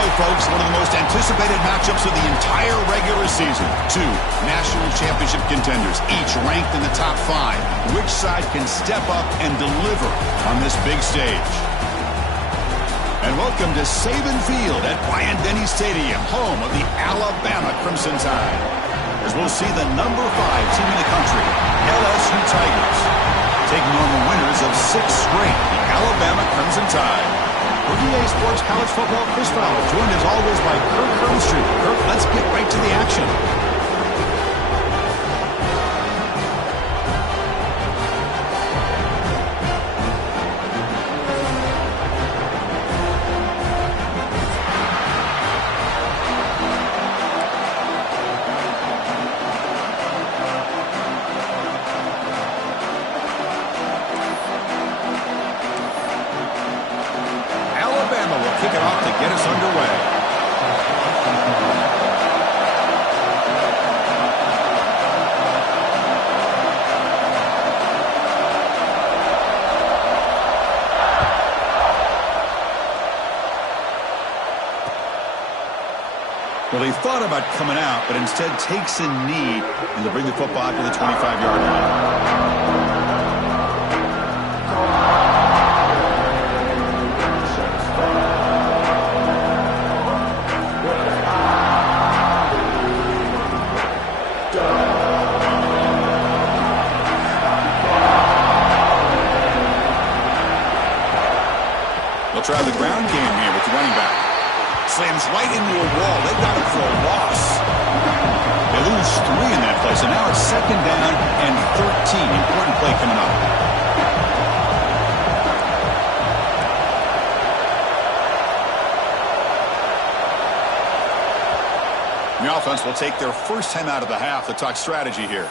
go, folks. One of the most anticipated matchups of the entire regular season. Two national championship contenders, each ranked in the top 5. Which side can step up and deliver on this big stage? And welcome to Saban Field at Bryant-Denny Stadium, home of the Alabama Crimson Tide. As we'll see the number 5 team in the country, LSU Tigers, taking on the winners of 6 straight, the Alabama Crimson Tide. For EA Sports College Football, Chris Fowler, joined as always by Kirk Herbstreit. Kirk, let's get right to the action. Kick it off to get us underway. Well, he thought about coming out, but instead takes a knee and to bring the football to the 25-yard line. They'll try the ground game here with the running back. Slams right into a wall. They got him for a loss. They lose 3 in that play, so now it's 2nd down and 13. Important play coming up. The offense will take their first time out of the half to talk strategy here.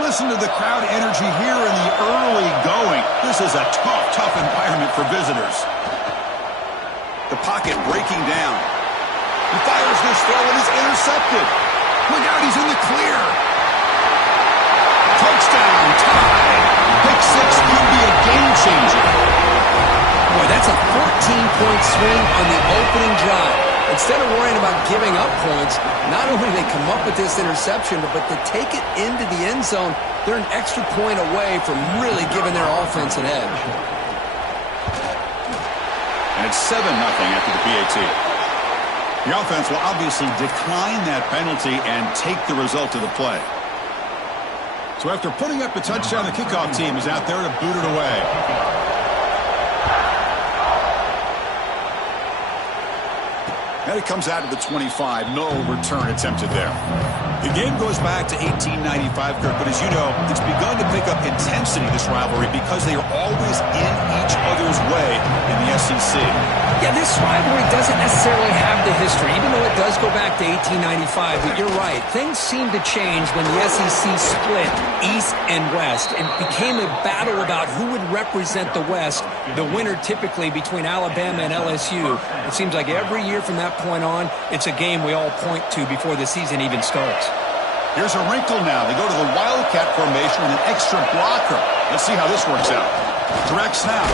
Listen to the crowd energy here in the early going. This is a tough environment for visitors. The pocket breaking down. He fires this throw and is intercepted. Look out, he's in the clear. Touchdown, tie. Pick 6 could be a game changer. Boy, that's a 14-point swing on the opening drive. Instead of worrying about giving up points, not only do they come up with this interception, but to take it into the end zone, they're an extra point away from really giving their offense an edge. And it's 7-0 after the PAT. The offense will obviously decline that penalty and take the result of the play. So after putting up a touchdown, the kickoff team is out there to boot it away. And it comes out of the 25. No return attempted there. The game goes back to 1895, Kirk, but as you know, it's begun to pick up intensity, this rivalry, because they are always in each other's way in the SEC. Yeah, this rivalry doesn't necessarily have the history, even though it does go back to 1895. But you're right. Things seemed to change when the SEC split East and West. It became a battle about who would represent the West, the winner typically between Alabama and LSU. It seems like every year from that point on, it's a game we all point to before the season even starts. Here's a wrinkle now. They go to the Wildcat formation with an extra blocker. Let's see how this works out. Direct snap.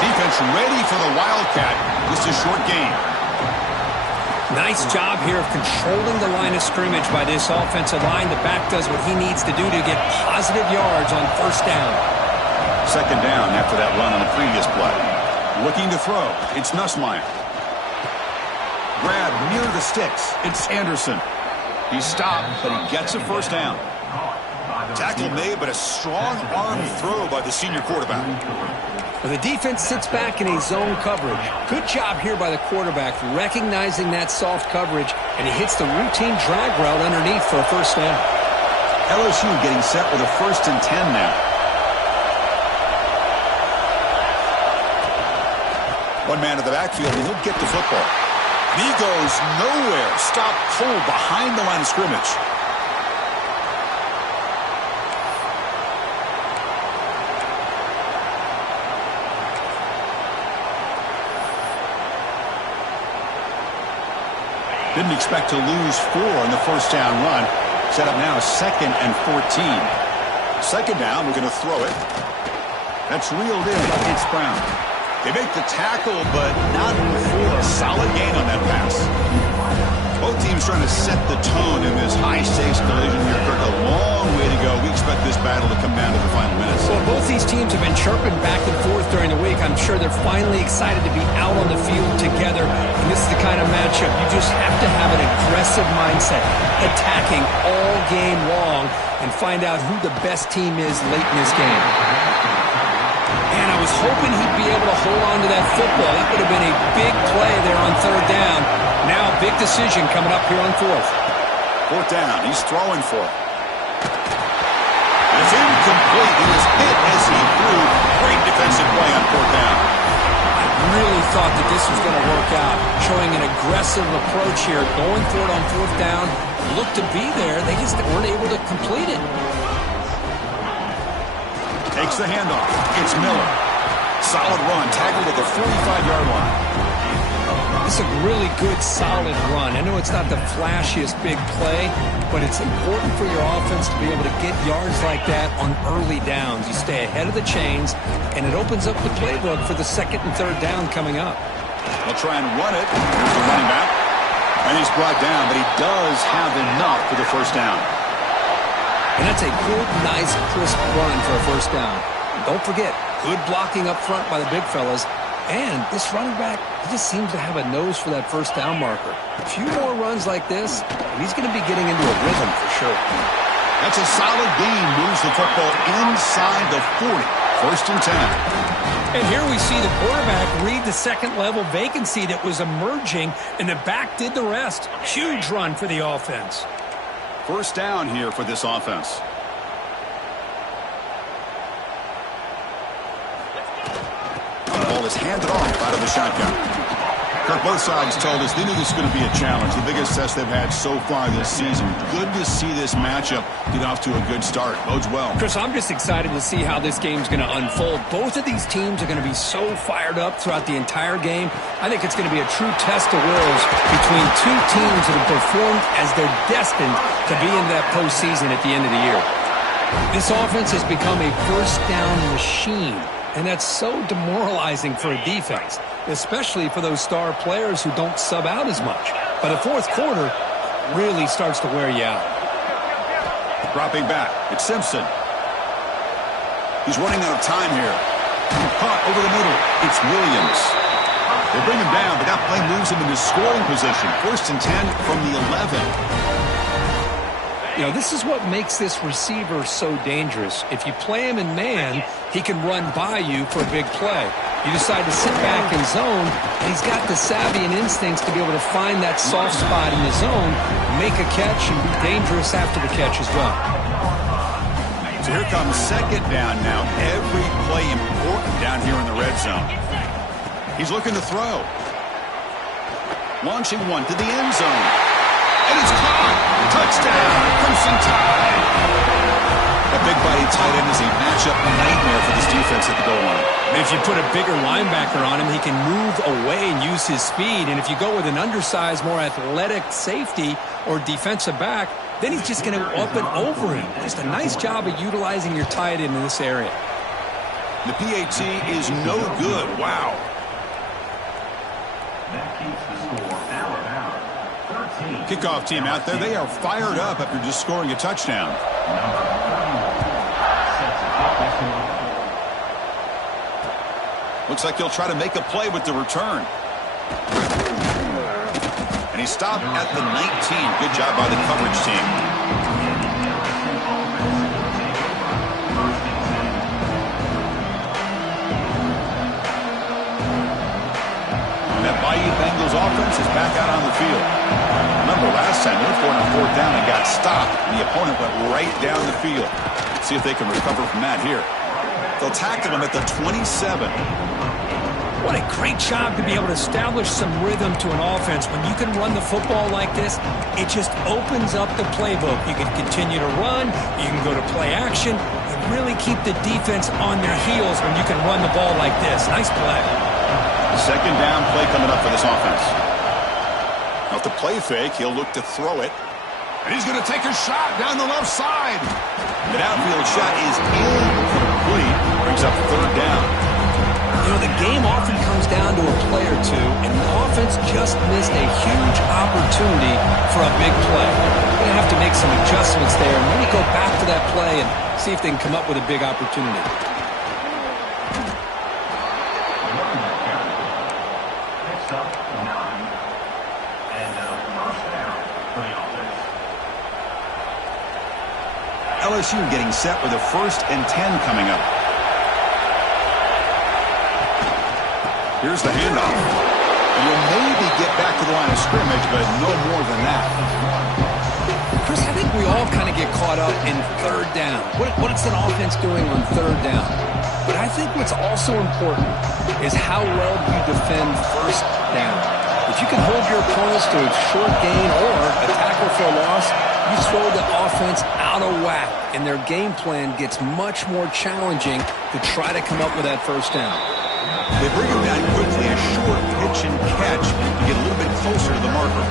Defense ready for the Wildcat. Just a short gain. Nice job here of controlling the line of scrimmage by this offensive line. The back does what he needs to do to get positive yards on 1st down. 2nd down after that run on the previous play. Looking to throw. It's Nussmeier. Grab near the sticks. It's Anderson. He stopped, but he gets a 1st down. Tackle made, but a strong arm throw by the senior quarterback. Well, the defense sits back in a zone coverage. Good job here by the quarterback recognizing that soft coverage, and he hits the routine drag route underneath for a 1st down. LSU getting set with a 1st and 10 now. One man in the backfield, and he'll get the football. And he goes nowhere. Stop cold behind the line of scrimmage. Didn't expect to lose 4 in the first down run. Set up now 2nd and 14. Second down, we're going to throw it. That's reeled in. It's Brown. They make the tackle, but not before a solid gain on that pass. Both teams trying to set the tone in this high-stakes collision here. Kirk, a long way to go. We expect this battle to come down to the final minutes. Well, both these teams have been chirping back and forth during the week. I'm sure they're finally excited to be out on the field together. And this is the kind of matchup you just have to have an aggressive mindset, attacking all game long, and find out who the best team is late in this game. And I was hoping he'd be able to hold on to that football. That would have been a big play there on third down. Now, big decision coming up here on fourth. Fourth down. He's throwing for it. It's incomplete. He was hit as he threw. Great defensive play on fourth down. I really thought that this was going to work out, showing an aggressive approach here, going for it on fourth down. Looked to be there. They just weren't able to complete it. Takes the handoff. It's Miller. Solid run. Tackled at the 45-yard line. This is a really good, solid run. I know it's not the flashiest big play, but it's important for your offense to be able to get yards like that on early downs. You stay ahead of the chains, and it opens up the playbook for the second and third down coming up. They'll try and run it. Here's the running back. And he's brought down, but he does have enough for the first down. And that's a good, nice, crisp run for a first down. Don't forget, good blocking up front by the big fellas. And this running back, he just seems to have a nose for that first down marker. A few more runs like this, and he's going to be getting into a rhythm for sure. That's a solid gain. Moves the football inside the 40. First and 10. And here we see the quarterback read the second-level vacancy that was emerging, and the back did the rest. Huge run for the offense. First down here for this offense. The ball is handed off out of the shotgun. Kirk, both sides told us they knew this was going to be a challenge, the biggest test they've had so far this season. Good to see this matchup get off to a good start. Bodes well. Chris, I'm just excited to see how this game's going to unfold. Both of these teams are going to be so fired up throughout the entire game. I think it's going to be a true test of wills between two teams that have performed as they're destined to be in that postseason at the end of the year. This offense has become a first down machine, and that's so demoralizing for a defense, especially for those star players who don't sub out as much. By the fourth quarter, really starts to wear you out. Dropping back, it's Simpson. He's running out of time here. Caught over the middle, it's Williams. They bring him down, but that play moves him into scoring position. First and 10 from the 11. You know, this is what makes this receiver so dangerous. If you play him in man, he can run by you for a big play. You decide to sit back in zone, and he's got the savvy and instincts to be able to find that soft spot in the zone, make a catch, and be dangerous after the catch as well. So here comes second down now. Every play important down here in the red zone. He's looking to throw. Launching one to the end zone. And it's caught. Touchdown. Crimson Tide. A big body tight end is a matchup nightmare for this defense at the goal line. And if you put a bigger linebacker on him, he can move away and use his speed. And if you go with an undersized, more athletic safety or defensive back, then he's just going to go up and over him. Just a nice job of utilizing your tight end in this area. The PAT is no good. Wow. That keeps the score Alabama 13. Kickoff team out there. They are fired up after just scoring a touchdown. Looks like he'll try to make a play with the return. And he stopped at the 19. Good job by the coverage team. That Bayou Bengals offense is back out on the field. Remember, last time they were going on fourth down and got stopped. The opponent went right down the field. Let's see if they can recover from that here. They'll tackle him at the 27. What a great job to be able to establish some rhythm to an offense. When you can run the football like this, it just opens up the playbook. You can continue to run. You can go to play action. And really keep the defense on their heels when you can run the ball like this. Nice play. Second down play coming up for this offense. Off the play fake, he'll look to throw it. And he's going to take a shot down the left side. The downfield shot is incomplete. Brings up third down. You know, the game often comes down to a play or two, and the offense just missed a huge opportunity for a big play. They're going to have to make some adjustments there and maybe go back to that play and see if they can come up with a big opportunity. Next up, 9. And first down for the offense. LSU getting set with a 1st and 10 coming up. Here's the handoff. And you'll maybe get back to the line of scrimmage, but no more than that. Chris, I think we all kind of get caught up in third down. What's an offense doing on third down? But I think what's also important is how well you defend first down. If you can hold your opponents to a short gain or a tackle for a loss, you throw the offense out of whack, and their game plan gets much more challenging to try to come up with that first down. They bring him down quickly, a short pitch and catch to get a little bit closer to the marker.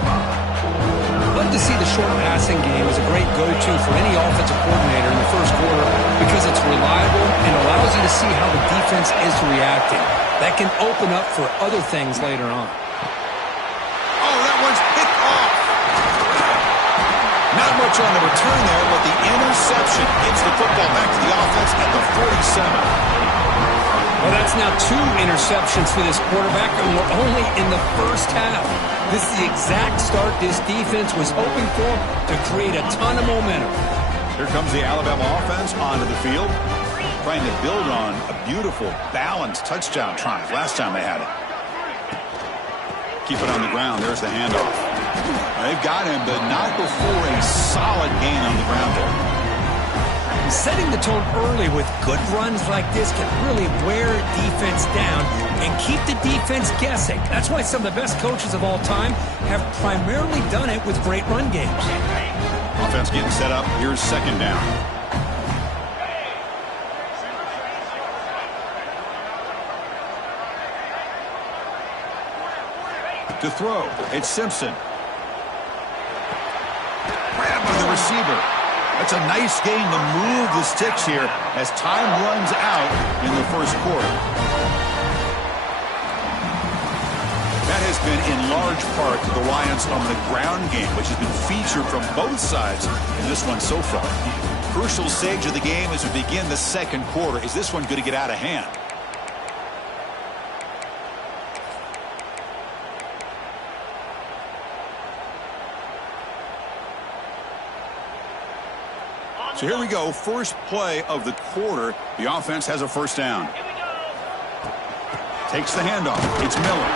Love to see the short passing game as a great go-to for any offensive coordinator in the first quarter because it's reliable and allows you to see how the defense is reacting. That can open up for other things later on. Oh, that one's picked off. Not much on the return there, but the interception gets the football back to the offense at the 47. Well, that's now 2 interceptions for this quarterback, and we're only in the first half. This is the exact start this defense was hoping for to create a ton of momentum. Here comes the Alabama offense onto the field, trying to build on a beautiful, balanced touchdown drive last time they had it. Keep it on the ground. There's the handoff. They've got him, but not before a solid gain on the ground there. Setting the tone early with good runs like this can really wear defense down and keep the defense guessing. That's why some of the best coaches of all time have primarily done it with great run games. Offense getting set up. Here's second down. To throw, it's Simpson. Grab by the receiver. That's a nice gain to move the sticks here as time runs out in the first quarter. That has been in large part the reliance on the ground game, which has been featured from both sides in this one so far. Crucial stage of the game as we begin the second quarter. Is this one going to get out of hand? So here we go, first play of the quarter. The offense has a first down. Takes the handoff. It's Miller.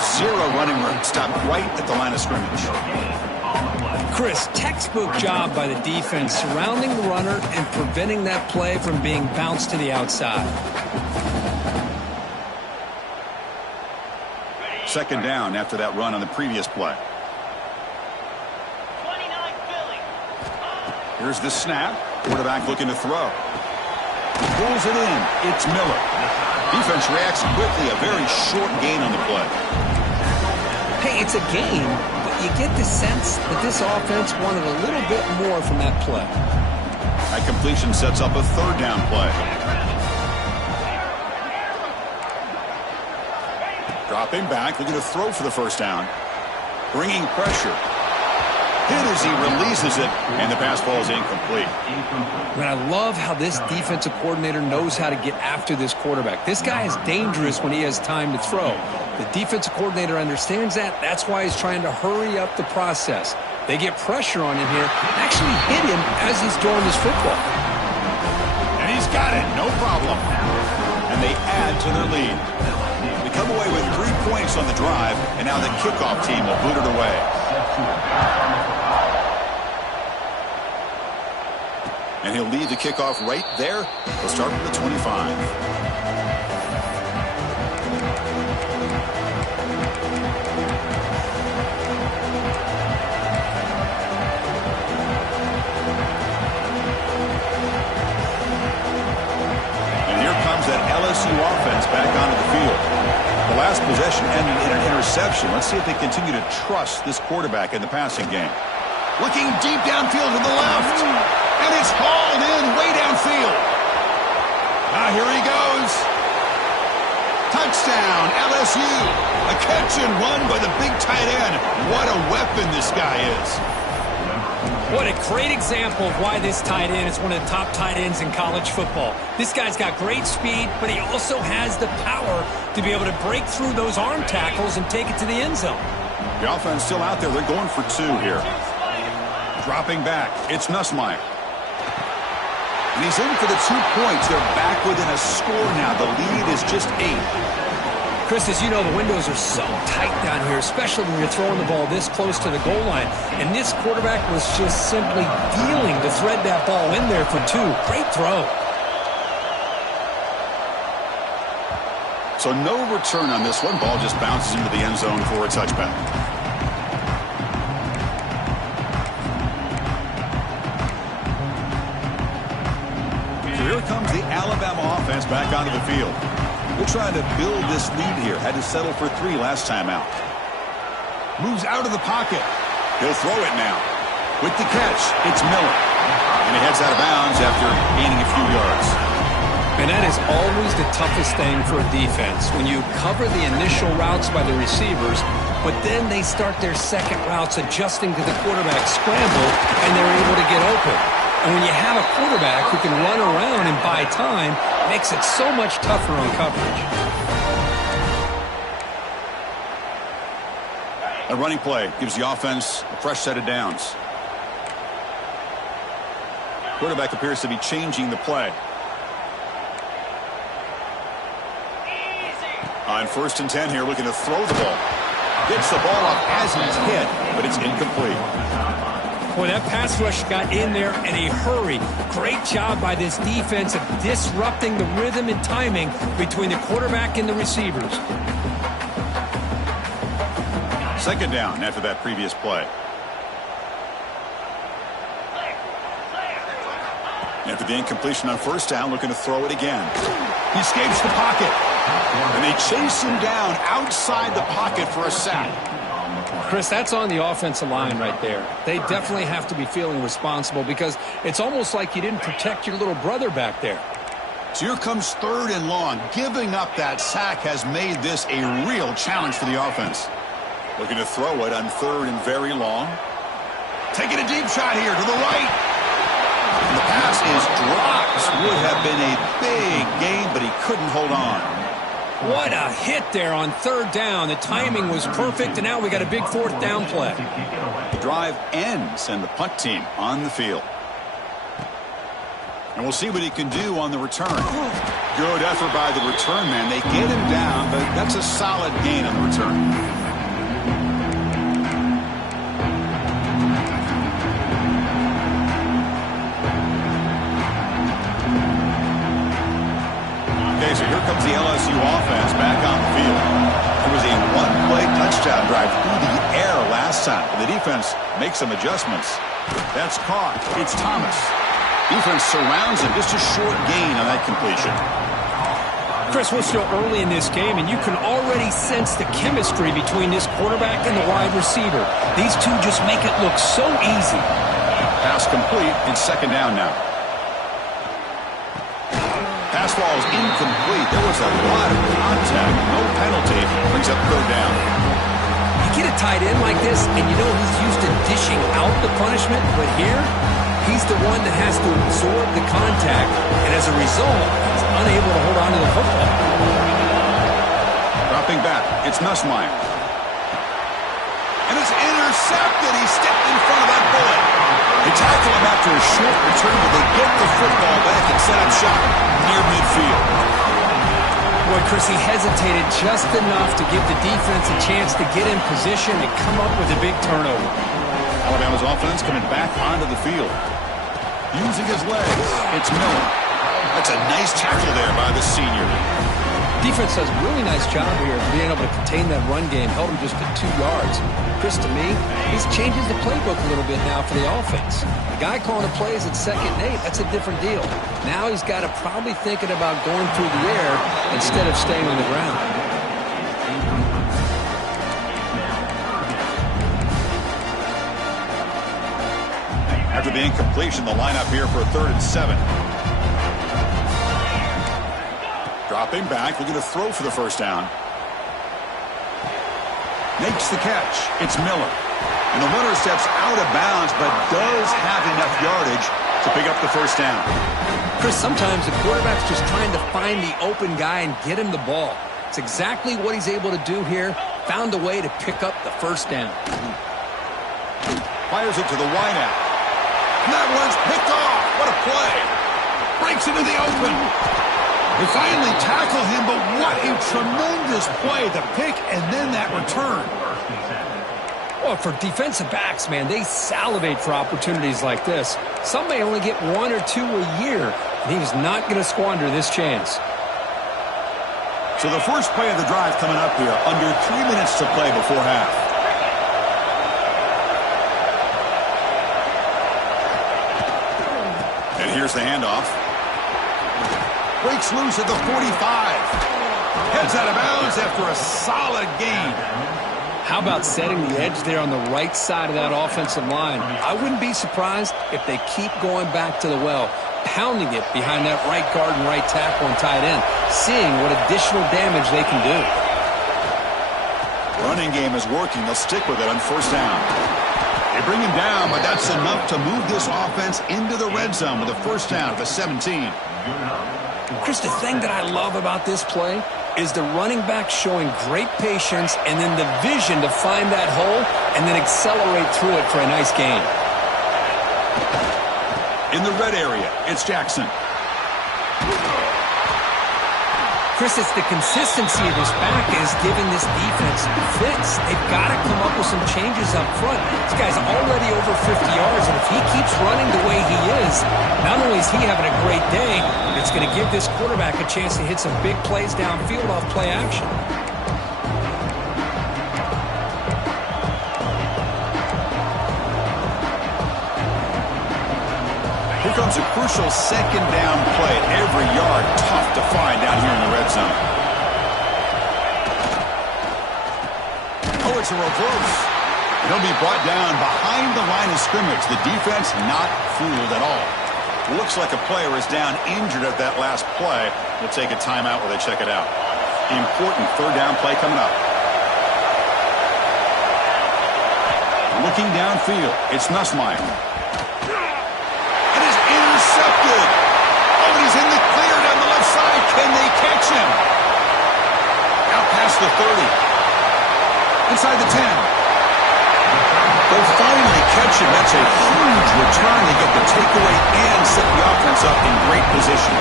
0 running room. Stopped right at the line of scrimmage. Chris, textbook job by the defense surrounding the runner and preventing that play from being bounced to the outside. Second down after that run on the previous play. Here's the snap. Quarterback looking to throw. He pulls it in. It's Miller. Defense reacts quickly. A very short gain on the play. Hey, it's a game, but you get the sense that this offense wanted a little bit more from that play. That completion sets up a third down play. Dropping back, looking to throw for the first down. Bringing pressure. Hit as he releases it, and the pass ball is incomplete. And I love how this defensive coordinator knows how to get after this quarterback. This guy is dangerous when he has time to throw. The defensive coordinator understands that. That's why he's trying to hurry up the process. They get pressure on him here, actually hit him as he's throwing this football. And he's got it, no problem. And they add to their lead. They come away with 3 points on the drive, and now the kickoff team will boot it away. And he'll lead the kickoff right there. He'll start from the 25. And here comes that LSU offense back onto the field. The last last possession ended in an interception. Let's see if they continue to trust this quarterback in the passing game. Looking deep downfield to the left. And it's hauled in way downfield. Here he goes. Touchdown, LSU. A catch and run by the big tight end. What a weapon this guy is. What a great example of why this tight end is one of the top tight ends in college football. This guy's got great speed, but he also has the power to be able to break through those arm tackles and take it to the end zone. The offense still out there. They're going for 2 here. Dropping back. It's Nussmeier. And he's in for the 2 points. They're back within a score now. The lead is just 8. Chris, as you know, the windows are so tight down here, especially when you're throwing the ball this close to the goal line. And this quarterback was just simply dealing to thread that ball in there for 2. Great throw. So no return on this one. Ball just bounces into the end zone for a touchback. So here comes the Alabama offense back onto the field. They're trying to build this lead here. Had to settle for 3 last time out. Moves out of the pocket. He'll throw it now. With the catch, it's Miller. And he heads out of bounds after gaining a few yards. And that is always the toughest thing for a defense. When you cover the initial routes by the receivers, but then they start their second routes adjusting to the quarterback scramble, and they're able to get open. And when you have a quarterback who can run around and buy time, it makes it so much tougher on coverage. A running play gives the offense a fresh set of downs. Quarterback appears to be changing the play. On 1st and 10 here, looking to throw the ball. Gets the ball up as he's hit, but it's incomplete. Boy, that pass rush got in there in a hurry. Great job by this defense of disrupting the rhythm and timing between the quarterback and the receivers. 2nd down after that previous play. After the incompletion on 1st down, looking to throw it again. He escapes the pocket. And they chase him down outside the pocket for a sack. Chris, that's on the offensive line right there. They definitely have to be feeling responsible because it's almost like you didn't protect your little brother back there. So here comes 3rd and long. Giving up that sack has made this a real challenge for the offense. Looking to throw it on 3rd and very long. Taking a deep shot here to the right. And the pass is dropped. Would have been a big gain, but he couldn't hold on. What a hit there on 3rd down. The timing was perfect, and now we got a big 4th down play. The drive ends, and the punt team on the field. And we'll see what he can do on the return. Good effort by the return man. They get him down, but that's a solid gain on the return. Okay, so here comes the LSU offense back on the field. It was a 1-play touchdown drive through the air last time. The defense makes some adjustments. That's caught. It's Thomas. Defense surrounds him. Just a short gain on that completion. Chris, we're still early in this game, and you can already sense the chemistry between this quarterback and the wide receiver. These two just make it look so easy. Pass complete. It's 2nd down now. Pass ball is incomplete. There was a lot of contact. No penalty. Brings up 3rd down. You get a tight end like this, and you know he's used to dishing out the punishment, but here, he's the one that has to absorb the contact, and as a result, he's unable to hold on to the football. Dropping back. It's Nussmeier. And it's intercepted. He stepped in front of that bullet. They tackle him after a short return, but they get the football back and set up shop near midfield. Boy, Chris, he hesitated just enough to give the defense a chance to get in position and come up with a big turnover. Alabama's offense coming back onto the field. Using his legs, it's Miller. That's a nice tackle there by the senior. Defense does a really nice job here of being able to contain that run game. Held him just at 2 yards. Chris, to me, this changes the playbook a little bit now for the offense. The guy calling the plays at 2nd and 8, that's a different deal. Now he's got to probably thinking about going through the air instead of staying on the ground. After the incompletion, the lineup here for a 3rd and 7. Dropping back, looking to throw for the first down. Makes the catch. It's Miller. And the runner steps out of bounds, but does have enough yardage to pick up the first down. Chris, sometimes the quarterback's just trying to find the open guy and get him the ball. It's exactly what he's able to do here. Found a way to pick up the first down. Fires it to the wideout. That one's picked off. What a play. Breaks into the open. They finally tackle him, but what a tremendous play. The pick and then that return. Well, for defensive backs, man, they salivate for opportunities like this. Some may only get 1 or 2 a year, and he's not going to squander this chance. So the first play of the drive coming up here, under 3 minutes to play before half. And here's the handoff. Breaks loose at the 45. Heads out of bounds after a solid gain. How about setting the edge there on the right side of that offensive line? I wouldn't be surprised if they keep going back to the well, pounding it behind that right guard and right tackle and tight end, seeing what additional damage they can do. Running game is working. They'll stick with it on first down. They bring him down, but that's enough to move this offense into the red zone with a first down at the 17. Chris, the thing that I love about this play is the running back showing great patience and then the vision to find that hole and then accelerate through it for a nice gain. In the red area, it's Jackson. Chris, it's the consistency of this back is giving this defense fits. They've got to come up with some changes up front. This guy's already over 50 yards, and if he keeps running the way he is, not only is he having a great day, but it's going to give this quarterback a chance to hit some big plays downfield off play action. Here comes a crucial second down play. Every yard tough to find down here in the red zone. Oh, it's a reverse. He'll be brought down behind the line of scrimmage. The defense not fooled at all. Looks like a player is down injured at that last play. We'll take a timeout while they check it out. Important third down play coming up. Looking downfield, it's Nussmeier. Intercepted. Oh, he's in the clear down the left side. Can they catch him? Out past the 30. Inside the 10. They'll finally catch him. That's a huge return. They get the takeaway and set the offense up in great position.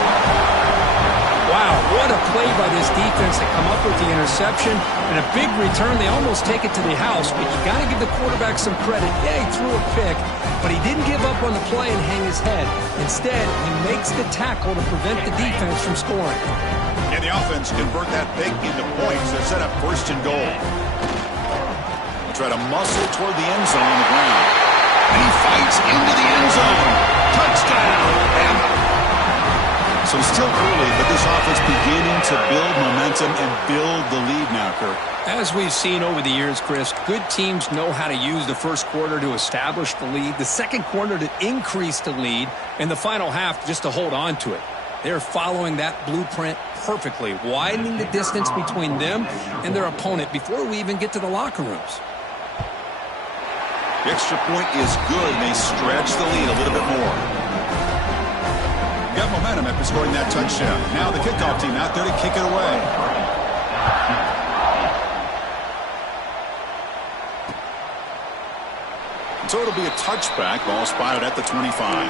Wow, what a play by this defense to come up with the interception and a big return. They almost take it to the house, but you got to give the quarterback some credit. Yeah, he threw a pick, but he didn't give up on the play and hang his head. Instead, he makes the tackle to prevent the defense from scoring. And the offense convert that pick into points. They're set up first and goal. They'll try to muscle toward the end zone on the ground. And he fights into the end zone. Touchdown, Bama. So still early, but this offense beginning to build momentum and build the lead now, Kirk. As we've seen over the years, Chris, good teams know how to use the first quarter to establish the lead, the second quarter to increase the lead, and the final half just to hold on to it. They're following that blueprint perfectly, widening the distance between them and their opponent before we even get to the locker rooms. The extra point is good, and they stretch the lead a little bit more. Got momentum after scoring that touchdown. Now the kickoff team out there to kick it away. So it'll be a touchback. Ball spotted at the 25.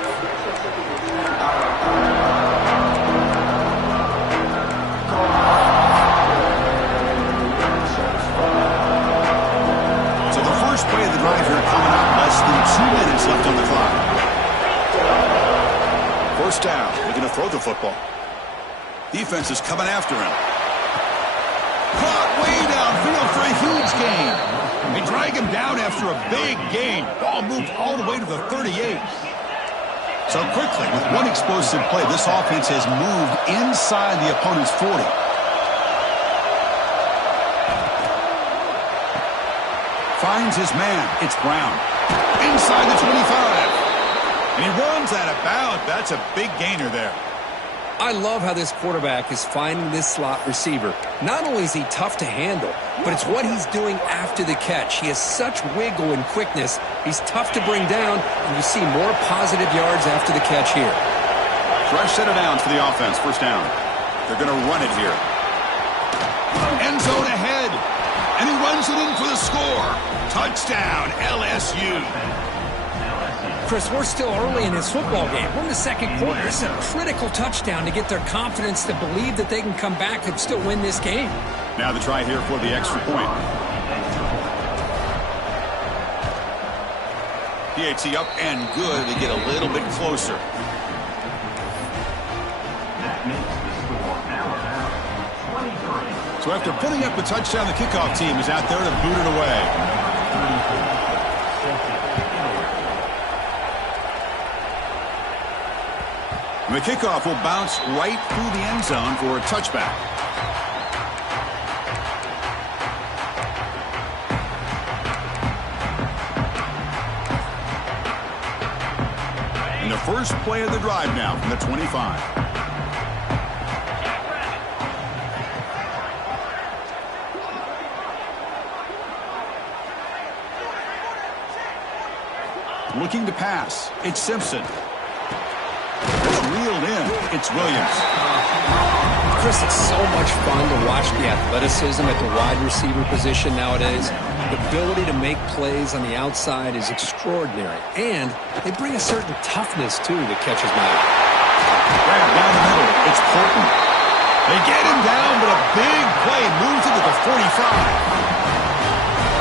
So the first play of the drive here coming up. Less than 2 minutes left on the clock. First down. They're going to throw the football. Defense is coming after him. Caught way downfield for a huge gain. They drag him down after a big gain. Ball moved all the way to the 38. So quickly, with one explosive play, this offense has moved inside the opponent's 40. Finds his man. It's Brown. Inside the 25. And he runs out of bounds. That's a big gainer there. I love how this quarterback is finding this slot receiver. Not only is he tough to handle, but it's what he's doing after the catch. He has such wiggle and quickness. He's tough to bring down, and you see more positive yards after the catch here. Fresh set of downs for the offense. First down. They're going to run it here. End zone ahead. And he runs it in for the score. Touchdown, LSU. Chris, we're still early in this football game. We're in the second quarter. This is a critical touchdown to get their confidence to believe that they can come back and still win this game. Now the try here for the extra point. PAT up and good. They get a little bit closer. So after putting up a touchdown, the kickoff team is out there to boot it away. The kickoff will bounce right through the end zone for a touchback. And the first play of the drive now from the 25. Looking to pass. It's Simpson. Reeled in. It's Williams. Chris, it's so much fun to watch the athleticism at the wide receiver position nowadays. The ability to make plays on the outside is extraordinary. And they bring a certain toughness, too, that catches my eye. Grab down the middle. It's Porton. They get him down, but a big play moves it to the 45.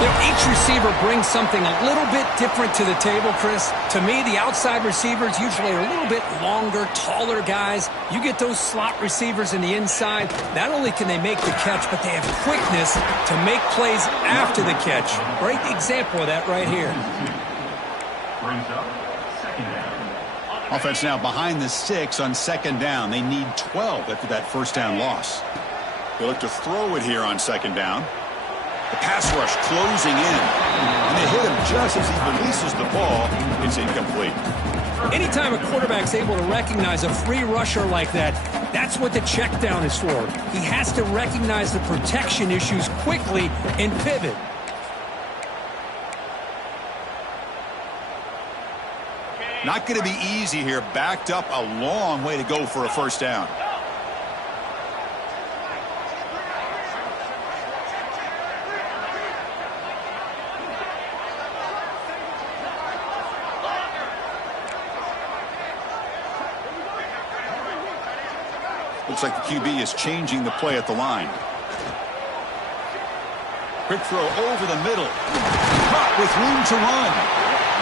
You know, each receiver brings something a little bit different to the table, Chris. To me, the outside receivers usually are a little bit longer, taller guys. You get those slot receivers in the inside, not only can they make the catch, but they have quickness to make plays after the catch. Great example of that right here. Offense now behind the 6 on second down. They need 12 after that first down loss. They look to throw it here on second down. The pass rush closing in. And they hit him just as he releases the ball. It's incomplete. Anytime a quarterback's able to recognize a free rusher like that, that's what the check down is for. He has to recognize the protection issues quickly and pivot. Not going to be easy here. Backed up a long way to go for a first down. Looks like the QB is changing the play at the line. Quick throw over the middle. Caught with room to run.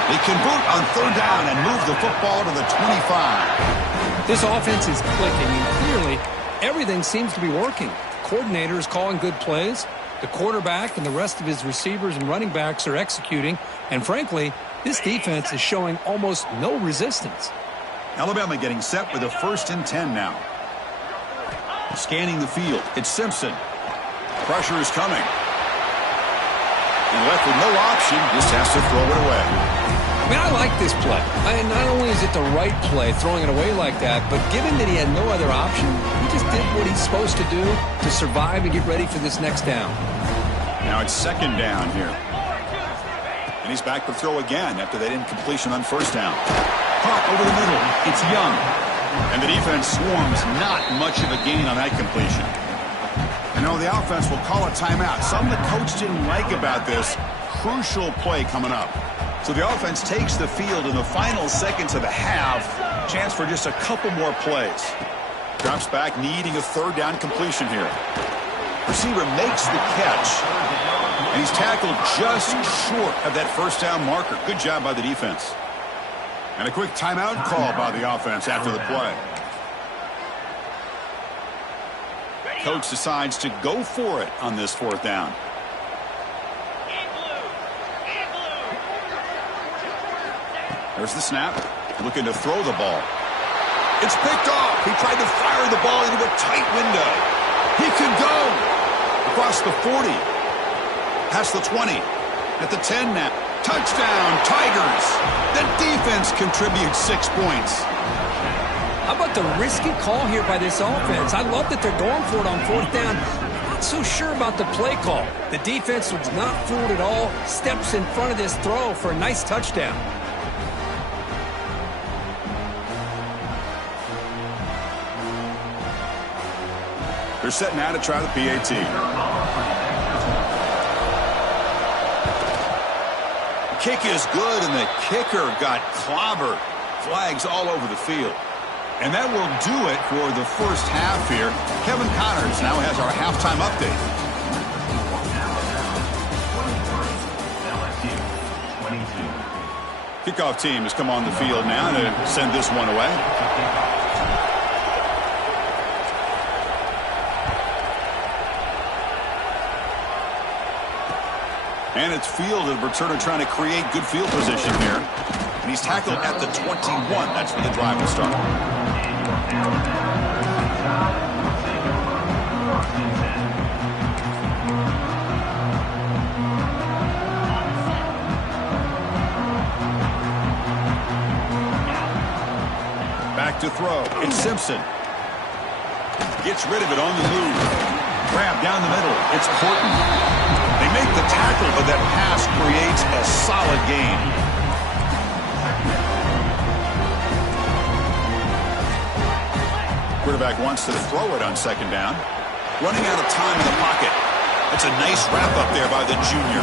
They convert on third down and move the football to the 25. This offense is clicking, and clearly everything seems to be working. The coordinator is calling good plays. The quarterback and the rest of his receivers and running backs are executing. And frankly, this defense is showing almost no resistance. Alabama getting set with a 1st and 10 now. Scanning the field. It's Simpson. Pressure is coming. He left with no option. Just has to throw it away. I mean, I like this play. Not only is it the right play, throwing it away like that, but given that he had no other option, he just did what he's supposed to do to survive and get ready for this next down. Now it's second down here. And he's back to throw again after that incompletion on first down. Caught over the middle. It's Young. And the defense swarms. Not much of a gain on that completion. And now the offense will call a timeout. Something the coach didn't like about this. Crucial play coming up. So the offense takes the field in the final seconds of the half. Chance for just a couple more plays. Drops back, needing a third down completion here. Receiver makes the catch. And he's tackled just short of that first down marker. Good job by the defense. And a quick timeout call by the offense after the play. Coach decides to go for it on this fourth down. There's the snap. Looking to throw the ball. It's picked off. He tried to fire the ball into a tight window. He can go across the 40. Past the 20. At the 10 now. Touchdown, Tigers. The defense contributes 6 points. How about the risky call here by this offense? I love that they're going for it on 4th down. Not so sure about the play call. The defense was not fooled at all. Steps in front of this throw for a nice touchdown. They're setting out to try the PAT. Kick is good, and the kicker got clobbered. Flags all over the field. And that will do it for the first half here. Kevin Connors now has our halftime update. Kickoff team has come on the field now to send this one away. And it's fielded. Returner trying to create good field position here. And he's tackled at the 21. That's where the drive will start. Back to throw. It's Simpson. Gets rid of it on the move. Grab down the middle. It's Horton. They make the tackle, but that pass creates a solid gain. Quarterback wants to throw it on 2nd down. Running out of time in the pocket. That's a nice wrap up there by the junior.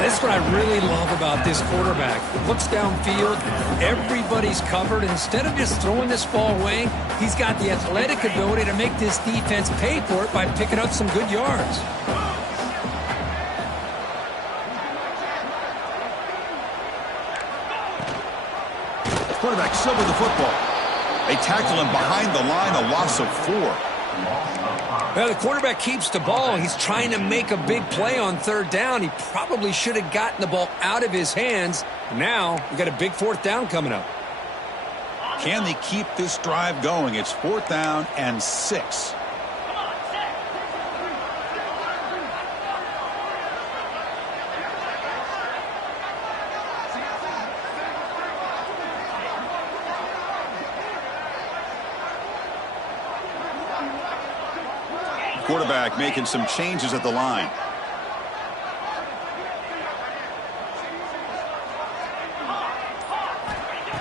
That's what I really love about this quarterback. Looks downfield, everybody's covered. Instead of just throwing this ball away, he's got the athletic ability to make this defense pay for it by picking up some good yards. Quarterback still with the football. They tackle him behind the line, a loss of 4. Well, the quarterback keeps the ball. He's trying to make a big play on 3rd down. He probably should have gotten the ball out of his hands. Now, we've got a big 4th down coming up. Can they keep this drive going? It's 4th down and 6. Quarterback making some changes at the line.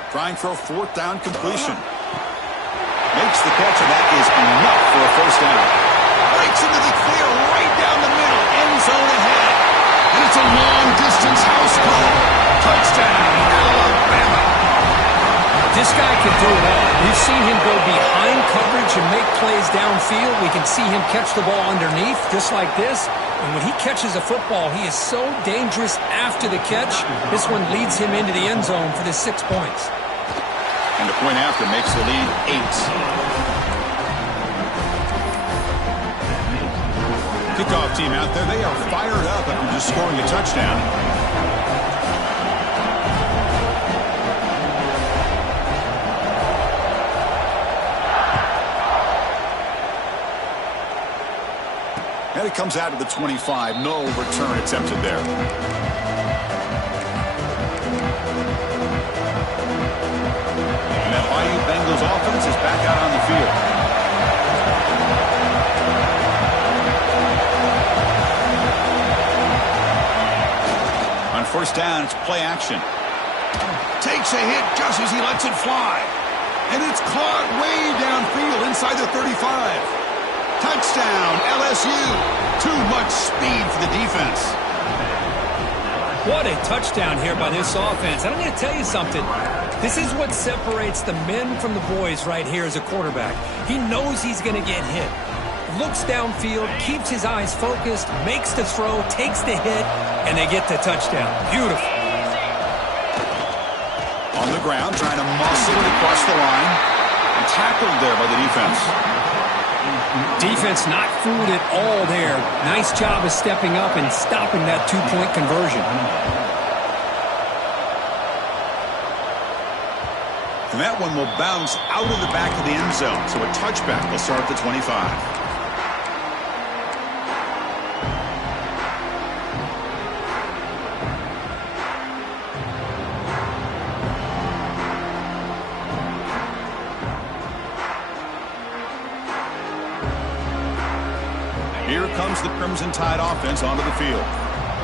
Trying for a 4th down completion. Makes the catch, and that is enough for a 1st down. Breaks into the clear right down the middle. End zone ahead. And it's a long-distance house call. Touchdown, Alabama. This guy can do it all. We've seen him go behind coverage and make plays downfield. We can see him catch the ball underneath, just like this. And when he catches a football, he is so dangerous after the catch. This one leads him into the end zone for the 6 points. And the point after makes the lead 8. Kickoff team out there, they are fired up after just scoring a touchdown. And it comes out to the 25. No return attempted there. And that Bayou Bengals offense is back out on the field. On 1st down, it's play action. Takes a hit just as he lets it fly. And it's caught way downfield inside the 35. Touchdown, LSU. Too much speed for the defense. What a touchdown here by this offense. I'm going to tell you something. This is what separates the men from the boys right here as a quarterback. He knows he's going to get hit. Looks downfield, keeps his eyes focused, makes the throw, takes the hit, and they get the touchdown. Beautiful. On the ground, trying to muscle it across the line. And tackled there by the defense. Defense not fooled at all there. Nice job of stepping up and stopping that 2-point conversion. And that one will bounce out of the back of the end zone. So a touchback will start at the 25. Here comes the Crimson Tide offense onto the field.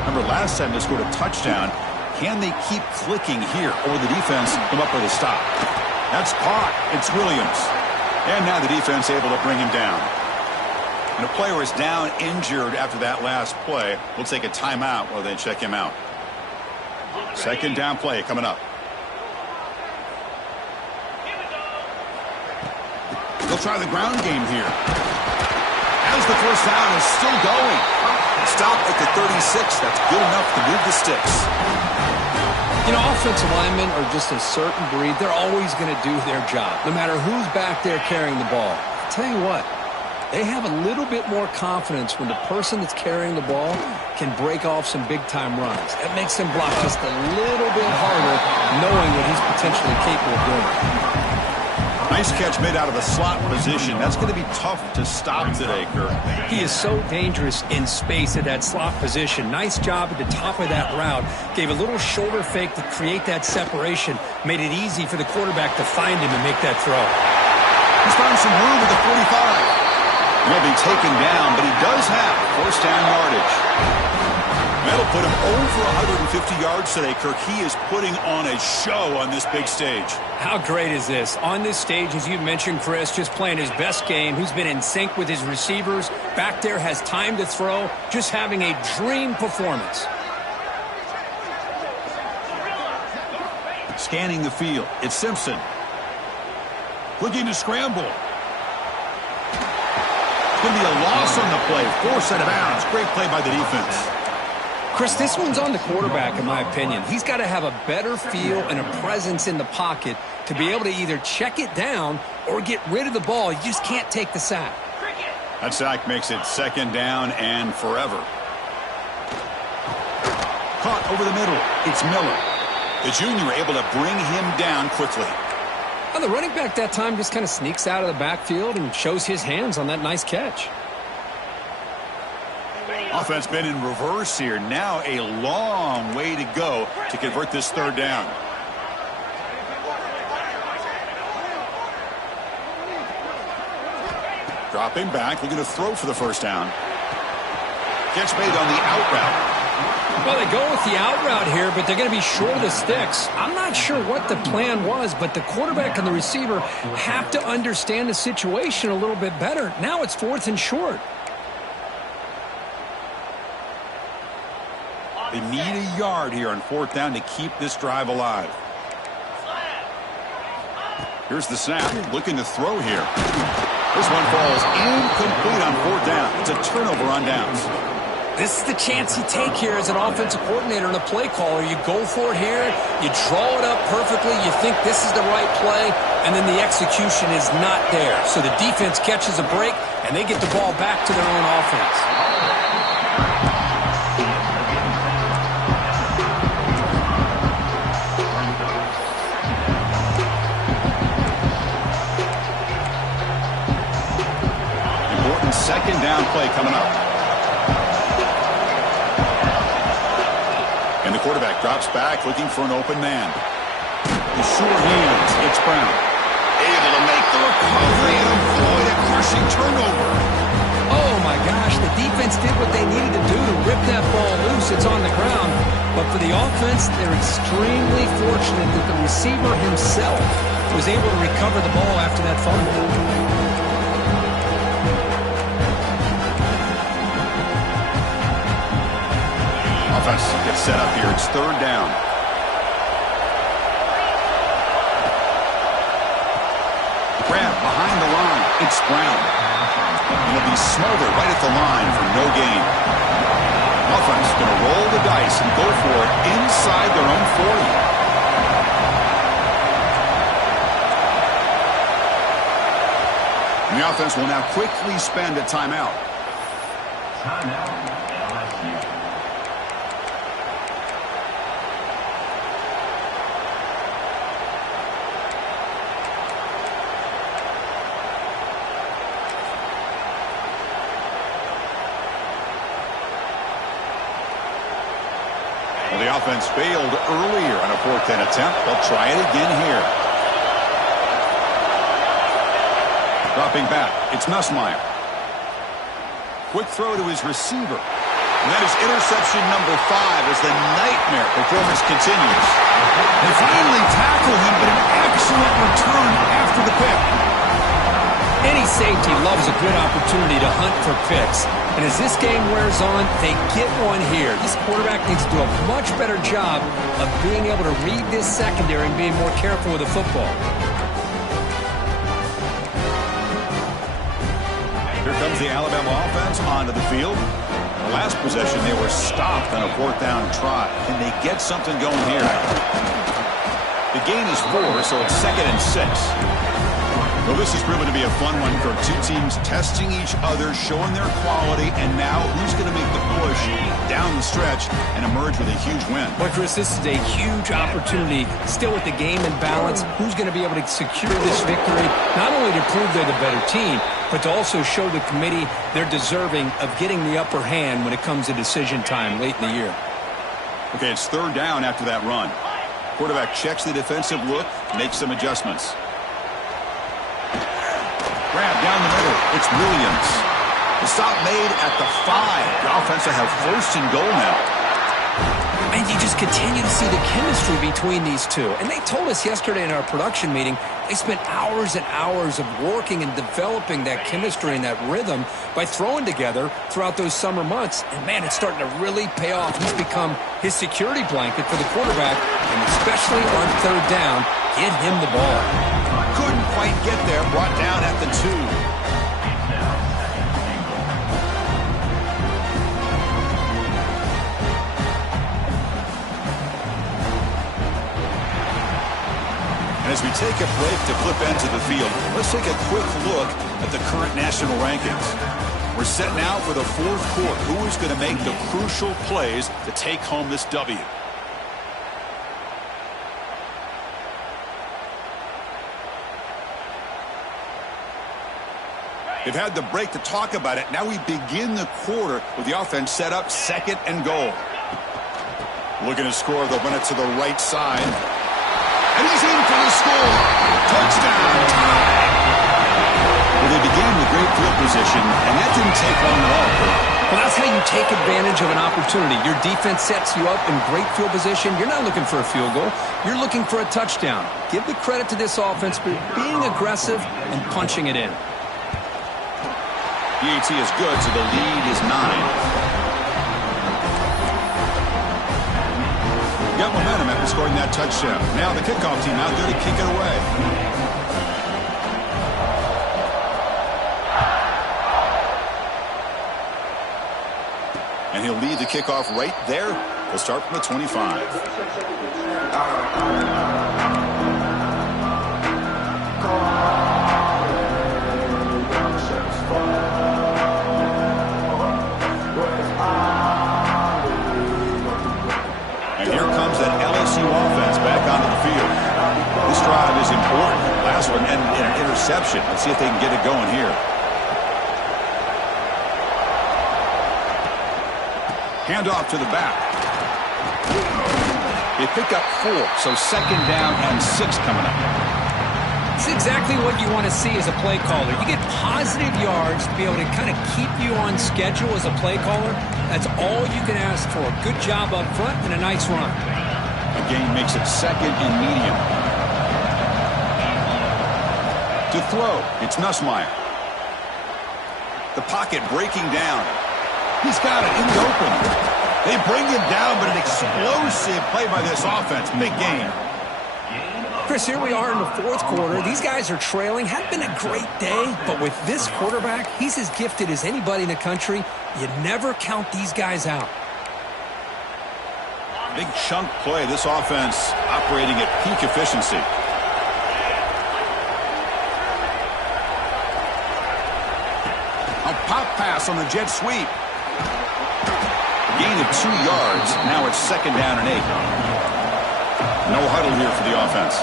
Remember, last time they scored a touchdown. Can they keep clicking here, or the defense come up with a stop? That's caught. It's Williams. And now the defense able to bring him down. And a player is down injured after that last play. We'll take a timeout while they check him out. Second down play coming up. They'll try the ground game here. As the first down is still going. Stop at the 36. That's good enough to move the sticks. You know, offensive linemen are just a certain breed. They're always going to do their job, no matter who's back there carrying the ball. I'll tell you what, they have a little bit more confidence when the person that's carrying the ball can break off some big-time runs. That makes them block just a little bit harder, knowing what he's potentially capable of doing. Nice catch made out of a slot position. That's going to be tough to stop today, Kirk. He is so dangerous in space at that slot position. Nice job at the top of that route. Gave a little shoulder fake to create that separation. Made it easy for the quarterback to find him and make that throw. He's found some room at the 45. He'll be taken down, but he does have first down yardage. That'll put him over 150 yards today, Kirk. He is putting on a show on this big stage. How great is this? On this stage, as you mentioned, Chris, just playing his best game. He's been in sync with his receivers. Back there, has time to throw. Just having a dream performance. Scanning the field. It's Simpson. Looking to scramble. It's going to be a loss on the play. Forced out of bounds. Great play by the defense. Chris, this one's on the quarterback, in my opinion. He's got to have a better feel and a presence in the pocket to be able to either check it down or get rid of the ball. You just can't take the sack. That sack makes it second down and forever. Caught over the middle. It's Miller. The junior able to bring him down quickly. Well, the running back that time just kind of sneaks out of the backfield and shows his hands on that nice catch. Offense been in reverse here. Now a long way to go to convert this third down. Dropping back, looking to throw for the first down. Catch made on the out route. Well, they go with the out route here, but they're going to be short of the sticks. I'm not sure what the plan was, but the quarterback and the receiver have to understand the situation a little bit better. Now it's fourth and short. They need a yard here on fourth down to keep this drive alive. Here's the snap, looking to throw here. This one falls incomplete on fourth down. It's a turnover on downs. This is the chance you take here as an offensive coordinator and a play caller. You go for it here, you draw it up perfectly, you think this is the right play, and then the execution is not there. So the defense catches a break, and they get the ball back to their own offense. Second down play coming up. And the quarterback drops back looking for an open man. The sure hands. It's Brown. Able to make the recovery and avoid a crushing turnover. Oh my gosh, the defense did what they needed to do to rip that ball loose. It's on the ground. But for the offense, they're extremely fortunate that the receiver himself was able to recover the ball after that fumble. Offense gets set up here. It's third down. Grab behind the line. It's Brown. And it'll be smothered right at the line for no gain. Offense going to roll the dice and go for it inside their own 40. And the offense will now quickly spend a timeout. Timeout. The offense failed earlier on a fourth down attempt. They'll try it again here. Dropping back, it's Nussmeier. Quick throw to his receiver. And that is interception number 5 as the nightmare performance continues. They finally tackle him, but an excellent return after the pick. Any safety loves a good opportunity to hunt for picks. And as this game wears on, they get one here. This quarterback needs to do a much better job of being able to read this secondary and being more careful with the football. Here comes the Alabama offense onto the field. The last possession, they were stopped on a 4th down try. Can they get something going here? The gain is 4, so it's 2nd and 6. Well, this has proven to be a fun one for two teams testing each other, showing their quality, and now who's going to make the push down the stretch and emerge with a huge win. Well, Chris, this is a huge opportunity. Still with the game in balance, who's going to be able to secure this victory, not only to prove they're the better team, but to also show the committee they're deserving of getting the upper hand when it comes to decision time late in the year. Okay, it's 3rd down after that run. Quarterback checks the defensive look, makes some adjustments. Grab down the middle. It's Williams. The stop made at the 5. The offense will have 1st and goal now. And you just continue to see the chemistry between these two. And they told us yesterday in our production meeting, they spent hours and hours of working and developing that chemistry and that rhythm by throwing together throughout those summer months. And, man, it's starting to really pay off. He's become his security blanket for the quarterback, and especially on 3rd down, get him the ball. Couldn't quite get there. Brought down at the 2. As we take a break to flip into the field, let's take a quick look at the current national rankings. We're set now for the 4th quarter. Who is going to make the crucial plays to take home this W? They've had the break to talk about it. Now we begin the quarter with the offense set up 2nd and goal. Looking to score, they'll run it to the right side. And he's in for the score. Touchdown. Well, they began with great field position, and that didn't take long at all. Well, that's how you take advantage of an opportunity. Your defense sets you up in great field position. You're not looking for a field goal. You're looking for a touchdown. Give the credit to this offense for being aggressive and punching it in. PAT is good, so the lead is 9. Got momentum after scoring that touchdown. Now the kickoff team out there to kick it away. And he'll lead the kickoff right there. We'll start from the 25. Offense back onto the field. This drive is important. Last one ended in an interception. Let's see if they can get it going here. Handoff to the back. They pick up 4, so 2nd down and 6 coming up. It's exactly what you want to see as a play caller. You get positive yards to be able to kind of keep you on schedule as a play caller. That's all you can ask for. Good job up front and a nice run. The gain makes it 2nd and medium. To throw, it's Nussmeier. The pocket breaking down. He's got it in the open. They bring him down, but an explosive play by this offense. Big gain. Chris, here we are in the 4th quarter. These guys are trailing. Hadn't been a great day, but with this quarterback, he's as gifted as anybody in the country. You never count these guys out. Big chunk play. This offense operating at peak efficiency. A pop pass on the jet sweep. Gain of 2 yards. Now it's 2nd down and 8. No huddle here for the offense.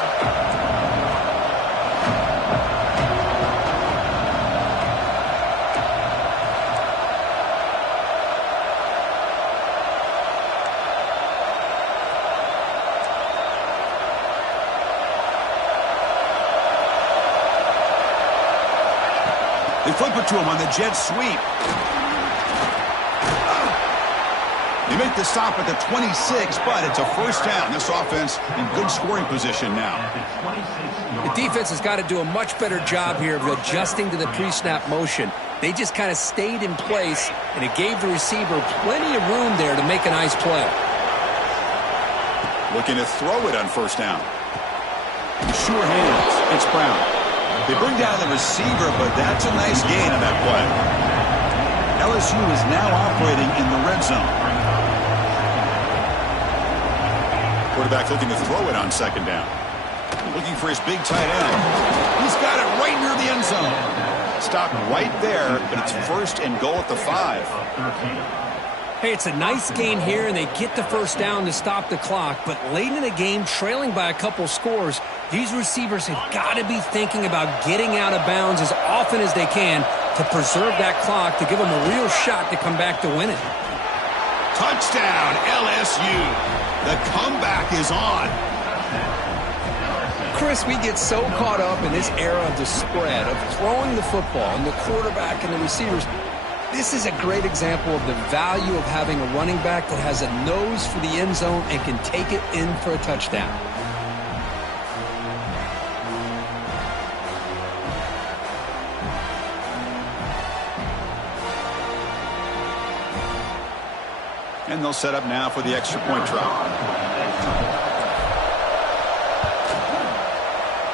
They flip it to him on the jet sweep. They make the stop at the 26, but it's a first down. This offense in good scoring position now. The defense has got to do a much better job here of adjusting to the pre-snap motion. They just kind of stayed in place, and it gave the receiver plenty of room there to make a nice play. Looking to throw it on first down. Sure hands. It's Brown. They bring down the receiver, but that's a nice gain on that play. LSU is now operating in the red zone. Quarterback looking to throw it on second down. Looking for his big tight end. He's got it right near the end zone. Stop right there, but it's first and goal at the 5. Hey, it's a nice gain here, and they get the first down to stop the clock. But late in the game, trailing by a couple scores, these receivers have got to be thinking about getting out of bounds as often as they can to preserve that clock, to give them a real shot to come back to win it. Touchdown, LSU. The comeback is on. Chris, we get so caught up in this era of the spread, of throwing the football, and the quarterback and the receivers. This is a great example of the value of having a running back that has a nose for the end zone and can take it in for a touchdown. And they'll set up now for the extra point try.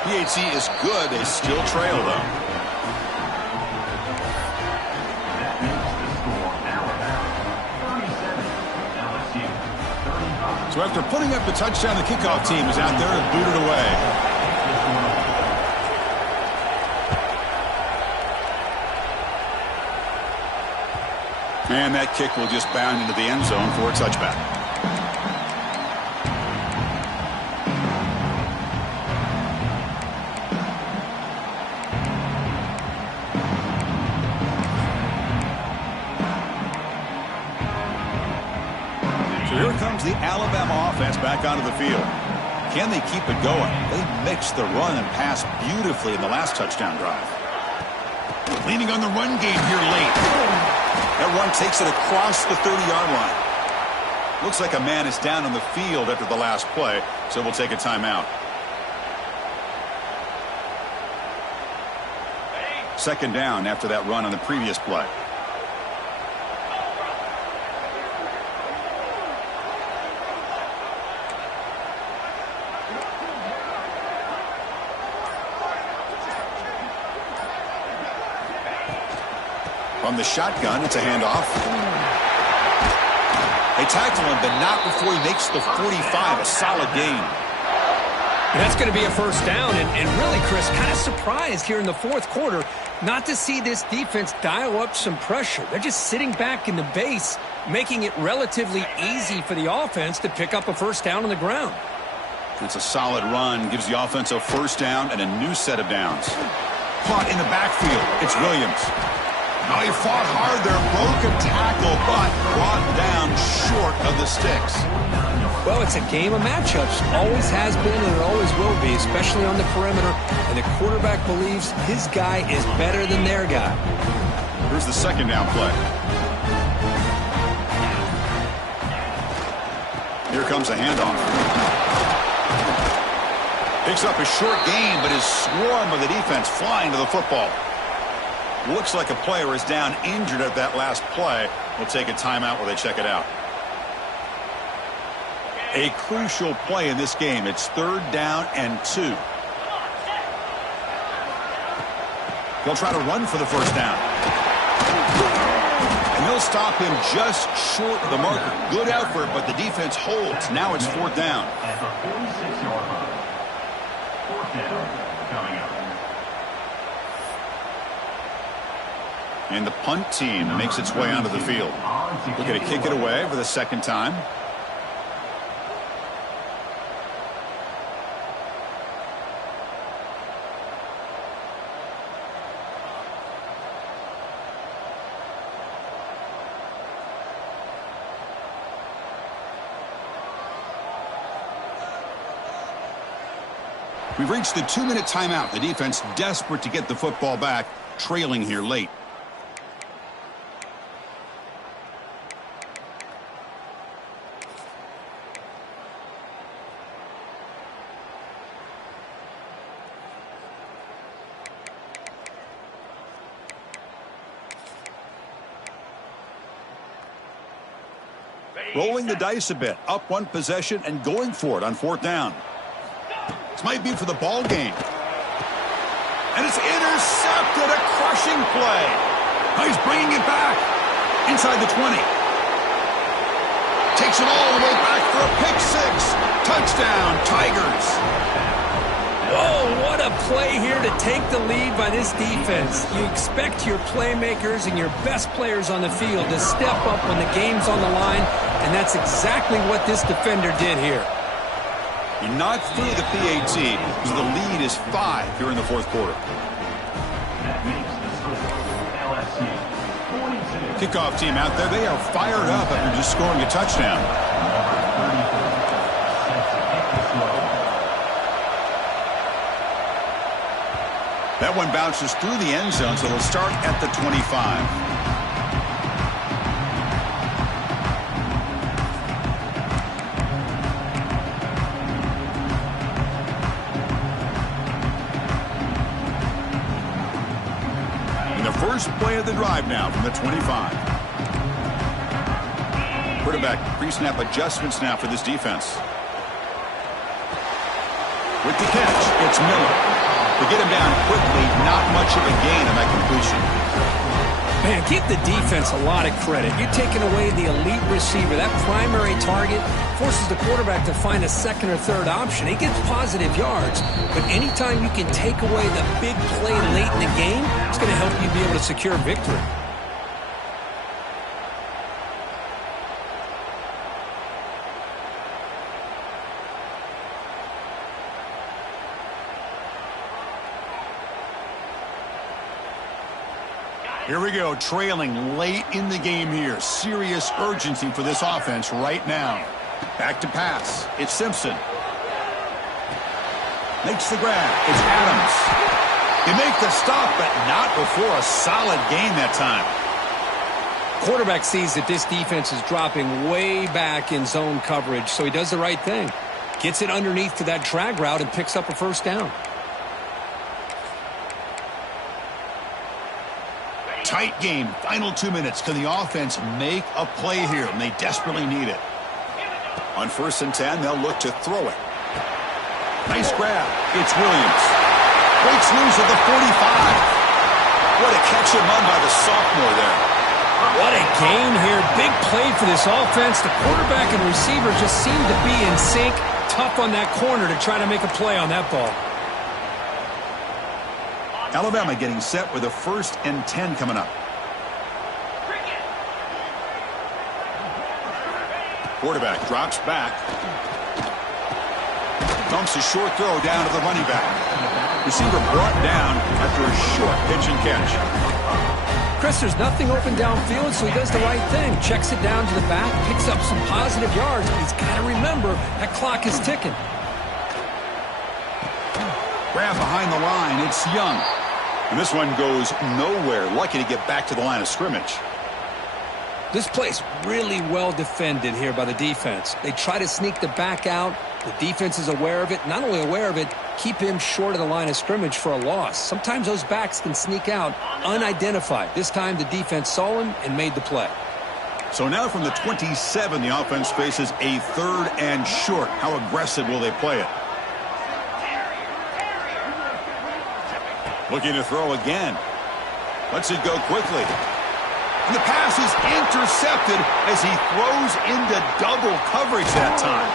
PAT is good. They still trail, though. So after putting up the touchdown, the kickoff team is out there and booted away. And that kick will just bound into the end zone for a touchback. So here comes the Alabama offense back onto the field. Can they keep it going? They mixed the run and pass beautifully in the last touchdown drive. Leaning on the run game here late. That run takes it across the 30-yard line. Looks like a man is down on the field after the last play, so we'll take a timeout. Second down after that run on the previous play. From the shotgun, it's a handoff. They tackle him, but not before he makes the 45, a solid gain. That's going to be a first down, and really, Chris, kind of surprised here in the fourth quarter not to see this defense dial up some pressure. They're just sitting back in the base, making it relatively easy for the offense to pick up a first down on the ground. It's a solid run, gives the offense a first down and a new set of downs. Caught in the backfield, it's Williams. Oh, he fought hard there, broke a tackle, but brought down short of the sticks. Well, it's a game of matchups. Always has been and it always will be, especially on the perimeter. And the quarterback believes his guy is better than their guy. Here's the second down play. Here comes a handoff. Picks up a short gain, but his swarm of the defense flying to the football. Looks like a player is down injured at that last play. We'll take a timeout while they check it out. A crucial play in this game. It's third down and 2. They'll try to run for the first down. And they'll stop him just short of the marker. Good effort, but the defense holds. Now it's fourth down. At the 46-yard line. Fourth down coming up. And the punt team makes its way onto the field. Looking to kick it away for the second time. We've reached the 2-minute timeout. The defense desperate to get the football back, trailing here late. Rolling the dice a bit, up one possession and going for it on fourth down. This might be for the ball game. And it's intercepted, a crushing play. Oh, he's bringing it back inside the 20. Takes it all the way back for a pick six. Touchdown, Tigers. Whoa, what a play here to take the lead by this defense. You expect your playmakers and your best players on the field to step up when the game's on the line, and that's exactly what this defender did here. He knocked through the PAT, so the lead is 5 here in the fourth quarter. That makes the score LSU 42. Kickoff team out there, they are fired up after just scoring a touchdown. That one bounces through the end zone, so they'll start at the 25. First play of the drive now from the 25. Quarterback pre-snap adjustments now for this defense. With the catch, it's Miller. To get him down quickly, not much of a gain on that completion. Man, give the defense a lot of credit. You're taking away the elite receiver. That primary target forces the quarterback to find a second or third option. He gets positive yards, but anytime you can take away the big play late in the game, it's going to help you be able to secure victory. Here we go, trailing late in the game here. Serious urgency for this offense right now. Back to pass. It's Simpson. Makes the grab. It's Adams. They make the stop, but not before a solid gain that time. Quarterback sees that this defense is dropping way back in zone coverage, so he does the right thing. Gets it underneath to that drag route and picks up a first down. Tight game, final 2 minutes. Can the offense make a play here? And they desperately need it. On 1st and 10, they'll look to throw it. Nice grab. It's Williams. Breaks loose at the 45. What a catch and run by the sophomore there. What a gain here. Big play for this offense. The quarterback and receiver just seem to be in sync. Tough on that corner to try to make a play on that ball. Alabama getting set with a 1st and 10 coming up. Quarterback drops back. Dumps a short throw down to the running back. Receiver brought down after a short pitch and catch. Chris, there's nothing open downfield, so he does the right thing. Checks it down to the back, picks up some positive yards, but he's got to remember that clock is ticking. Grab behind the line. It's Young. And this one goes nowhere. Lucky to get back to the line of scrimmage. This play's really well defended here by the defense. They try to sneak the back out. The defense is aware of it. Not only aware of it, keep him short of the line of scrimmage for a loss. Sometimes those backs can sneak out unidentified. This time the defense saw him and made the play. So now from the 27, the offense faces a 3rd and short. How aggressive will they play it? Looking to throw again. Lets it go quickly. And the pass is intercepted as he throws into double coverage that time.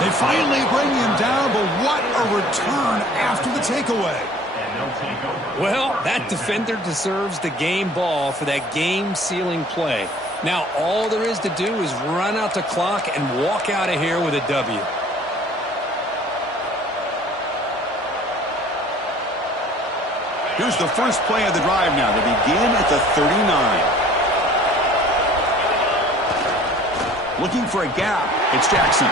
They finally bring him down, but what a return after the takeaway. Well, that defender deserves the game ball for that game-sealing play. Now all there is to do is run out the clock and walk out of here with a W. Here's the first play of the drive now. They begin at the 39. Looking for a gap. It's Jackson.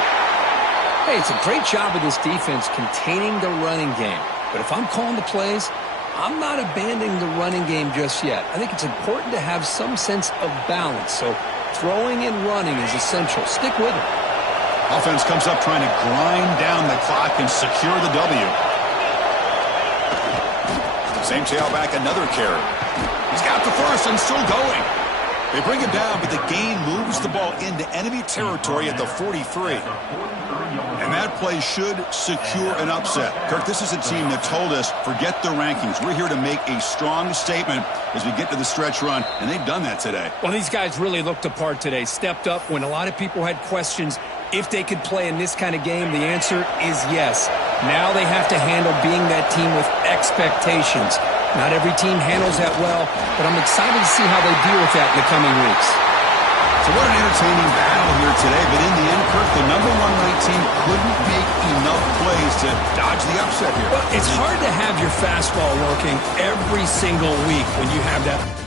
Hey, it's a great job of this defense containing the running game. But if I'm calling the plays, I'm not abandoning the running game just yet. I think it's important to have some sense of balance. So throwing and running is essential. Stick with it. Offense comes up trying to grind down the clock and secure the W. Same tailback, another carry. He's got the first and still going. They bring him down, but the gain moves moves the ball into enemy territory at the 43. And that play should secure an upset. Kirk, this is a team that told us, forget the rankings. We're here to make a strong statement as we get to the stretch run, and they've done that today. Well, these guys really looked apart today, stepped up when a lot of people had questions if they could play in this kind of game. The answer is yes. Now they have to handle being that team with expectations. Not every team handles that well, but I'm excited to see how they deal with that in the coming weeks. So what an entertaining battle here today, but in the end, Kirk, the number one ranked team couldn't make enough plays to dodge the upset here. Well, it's hard to have your fastball working every single week when you have that.